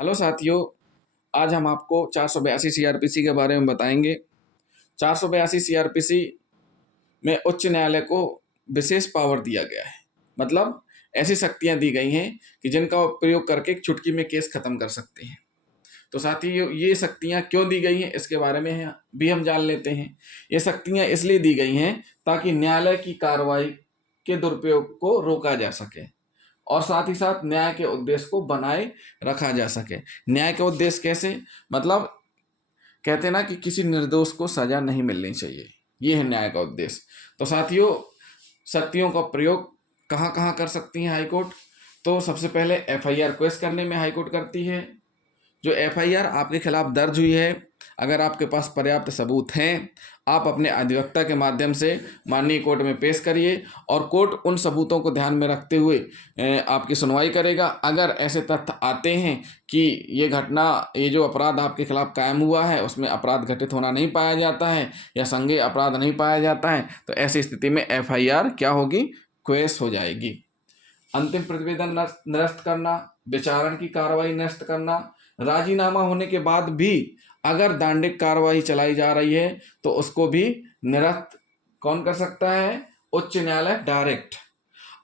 Hello साथियों। आज हम आपको 482 सीआरपीसी के बारे में बताएंगे। 482 सीआरपीसी में उच्च न्यायालय को विशेष पावर दिया गया है। मतलब ऐसी शक्तियां दी गई हैं कि जिनका प्रयोग करके एक चुटकी में केस खत्म कर सकते हैं। तो साथियों, ये शक्तियां क्यों दी गई हैं इसके बारे में भी हम जान लेते हैं। ये शक्तियां इसलिए दी गई हैं ताकि न्यायालय की कार्रवाई के दुरुपयोग को रोका जा सके और साथ ही साथ न्याय के उद्देश्य को बनाए रखा जा सके। न्याय के उद्देश्य कैसे? मतलब कहते हैं ना कि किसी निर्दोष को सजा नहीं मिलनी चाहिए, ये है न्याय का उद्देश्य। तो साथियों, शक्तियों का प्रयोग कहाँ कहाँ कर सकती है हाईकोर्ट? तो सबसे पहले एफआईआर पेश करने में हाईकोर्ट करती है। जो एफआईआर आपके खिलाफ दर्ज हुई है, अगर आपके पास पर्याप्त सबूत हैं, आप अपने अधिवक्ता के माध्यम से माननीय कोर्ट में पेश करिए और कोर्ट उन सबूतों को ध्यान में रखते हुए आपकी सुनवाई करेगा। अगर ऐसे तथ्य आते हैं कि ये जो अपराध आपके खिलाफ कायम हुआ है उसमें अपराध घटित होना नहीं पाया जाता है या संज्ञेय अपराध नहीं पाया जाता है, तो ऐसी स्थिति में एफआईआर क्या होगी? क्वेश हो जाएगी। अंतिम प्रतिवेदन निरस्त करना, विचारण की कार्रवाई निरस्त करना, राजीनामा होने के बाद भी अगर दांडिक कार्रवाई चलाई जा रही है तो उसको भी निरस्त कौन कर सकता है? उच्च न्यायालय डायरेक्ट।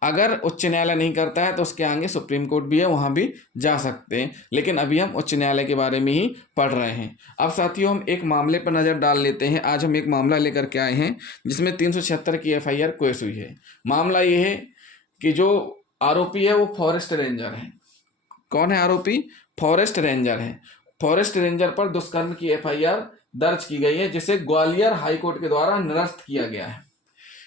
अगर उच्च न्यायालय नहीं करता है तो उसके आगे सुप्रीम कोर्ट भी है, वहां भी जा सकते हैं, लेकिन अभी हम उच्च न्यायालय के बारे में ही पढ़ रहे हैं। अब साथियों, हम एक मामले पर नजर डाल लेते हैं। आज हम एक मामला लेकर के आए हैं जिसमें 376 की एफआईआर पेश हुई है। मामला ये है कि जो आरोपी है वो फॉरेस्ट रेंजर है। कौन है आरोपी? फॉरेस्ट रेंजर है। फॉरेस्ट रेंजर पर दुष्कर्म की एफआईआर दर्ज की गई है, जिसे ग्वालियर हाईकोर्ट के द्वारा निरस्त किया गया है।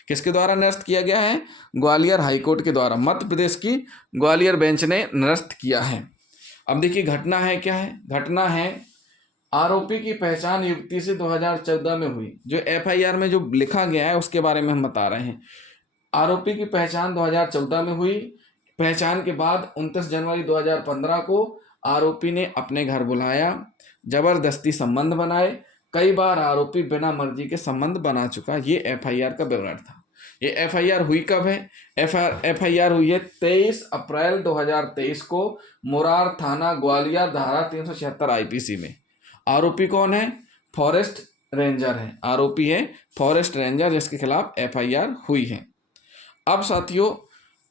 किसके द्वारा निरस्त किया गया है? ग्वालियर हाईकोर्ट के द्वारा, मध्य प्रदेश की ग्वालियर बेंच ने निरस्त किया है। अब देखिए घटना है क्या है। घटना है आरोपी की पहचान युवती से 2014 में हुई। जो एफआईआर में जो लिखा गया है उसके बारे में हम बता रहे हैं। आरोपी की पहचान 2014 में हुई। पहचान के बाद 29 जनवरी 2015 को आरोपी ने अपने घर बुलाया, जबरदस्ती संबंध बनाए। कई बार आरोपी बिना मर्जी के संबंध बना चुका। ये एफआईआर का विवरण था। ये एफआईआर हुई कब है? एफआईआर हुई है 23 अप्रैल 2023 को मुरार थाना ग्वालियर, धारा 376 आईपीसी में। आरोपी कौन है? फॉरेस्ट रेंजर है। आरोपी है फॉरेस्ट रेंजर जिसके खिलाफ एफआईआर हुई है। अब साथियों,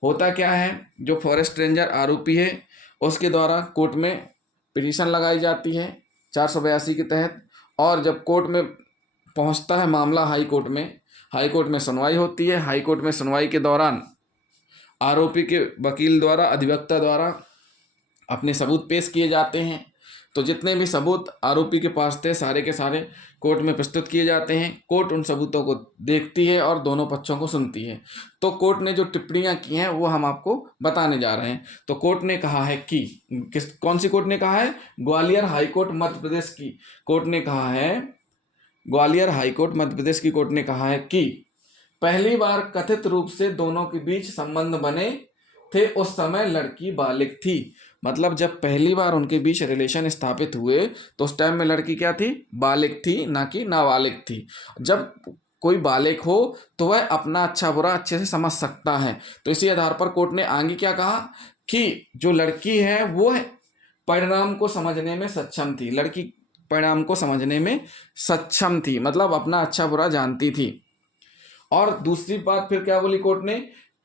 होता क्या है, जो फॉरेस्ट रेंजर आरोपी है उसके द्वारा कोर्ट में पिटीशन लगाई जाती है 482 के तहत, और जब कोर्ट में पहुंचता है मामला हाई कोर्ट में सुनवाई होती है। हाई कोर्ट में सुनवाई के दौरान आरोपी के वकील द्वारा, अधिवक्ता द्वारा अपने सबूत पेश किए जाते हैं। तो जितने भी सबूत आरोपी के पास थे सारे के सारे कोर्ट में प्रस्तुत किए जाते हैं। कोर्ट उन सबूतों को देखती है और दोनों पक्षों को सुनती है। तो कोर्ट ने जो टिप्पणियां की हैं वो हम आपको बताने जा रहे हैं। तो कोर्ट ने कहा है कि कौन सी कोर्ट ने कहा है? ग्वालियर हाई कोर्ट मध्य प्रदेश की कोर्ट ने कहा है। ग्वालियर हाई कोर्ट मध्य प्रदेश की कोर्ट ने कहा है कि पहली बार कथित रूप से दोनों के बीच संबंध बने थे उस समय लड़की बालिग थी। मतलब जब पहली बार उनके बीच रिलेशन स्थापित हुए तो उस टाइम में लड़की क्या थी? बालिग थी, ना कि नाबालिग थी। जब कोई बालिग हो तो वह अपना अच्छा बुरा अच्छे से समझ सकता है। तो इसी आधार पर कोर्ट ने आगे क्या कहा कि जो लड़की है वो परिणाम को समझने में सक्षम थी। लड़की परिणाम को समझने में सक्षम थी, मतलब अपना अच्छा बुरा जानती थी। और दूसरी बात फिर क्या बोली कोर्ट ने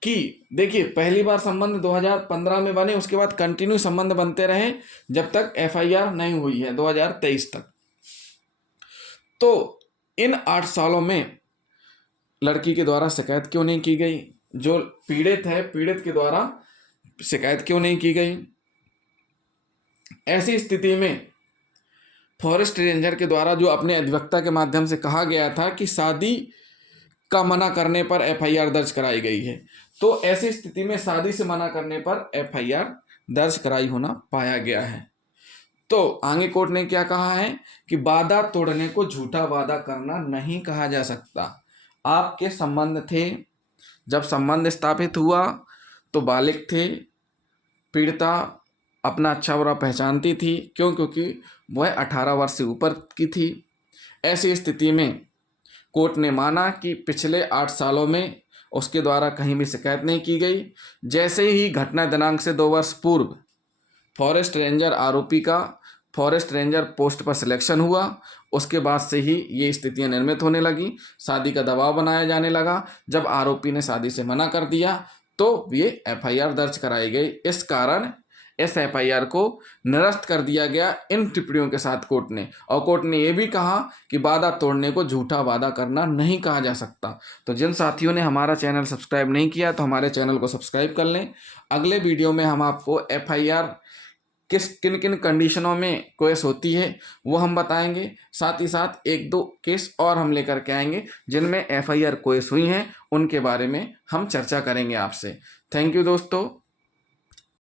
कि देखिए, पहली बार संबंध 2015 में बने, उसके बाद कंटिन्यू संबंध बनते रहे जब तक एफआईआर नहीं हुई है 2023 तक। तो इन 8 सालों में लड़की के द्वारा शिकायत क्यों नहीं की गई? जो पीड़ित है, पीड़ित के द्वारा शिकायत क्यों नहीं की गई? ऐसी स्थिति में फॉरेस्ट रेंजर के द्वारा जो अपने अधिवक्ता के माध्यम से कहा गया था कि शादी का मना करने पर एफआईआर दर्ज कराई गई है, तो ऐसी स्थिति में शादी से मना करने पर एफआईआर दर्ज कराई होना पाया गया है। तो आगे कोर्ट ने क्या कहा है कि वादा तोड़ने को झूठा वादा करना नहीं कहा जा सकता। आपके संबंध थे, जब संबंध स्थापित हुआ तो बालिग थे, पीड़िता अपना अच्छा बुरा पहचानती थी। क्यों? क्योंकि वह 18 वर्ष से ऊपर की थी। ऐसी स्थिति में कोर्ट ने माना कि पिछले 8 सालों में उसके द्वारा कहीं भी शिकायत नहीं की गई। जैसे ही घटना दिनांक से 2 वर्ष पूर्व फॉरेस्ट रेंजर आरोपी का फॉरेस्ट रेंजर पोस्ट पर सिलेक्शन हुआ, उसके बाद से ही ये स्थितियां निर्मित होने लगी, शादी का दबाव बनाया जाने लगा। जब आरोपी ने शादी से मना कर दिया तो ये एफआईआर दर्ज कराई गई। इस कारण इस एफआईआर को निरस्त कर दिया गया इन टिप्पणियों के साथ कोर्ट ने। और कोर्ट ने यह भी कहा कि वादा तोड़ने को झूठा वादा करना नहीं कहा जा सकता। तो जिन साथियों ने हमारा चैनल सब्सक्राइब नहीं किया तो हमारे चैनल को सब्सक्राइब कर लें। अगले वीडियो में हम आपको एफआईआर किन किन कंडीशनों में केस होती है वो हम बताएंगे। साथ ही साथ एक दो केस और हम लेकर के आएंगे जिनमें एफआईआर केस हुई हैं, उनके बारे में हम चर्चा करेंगे आपसे। थैंक यू दोस्तों।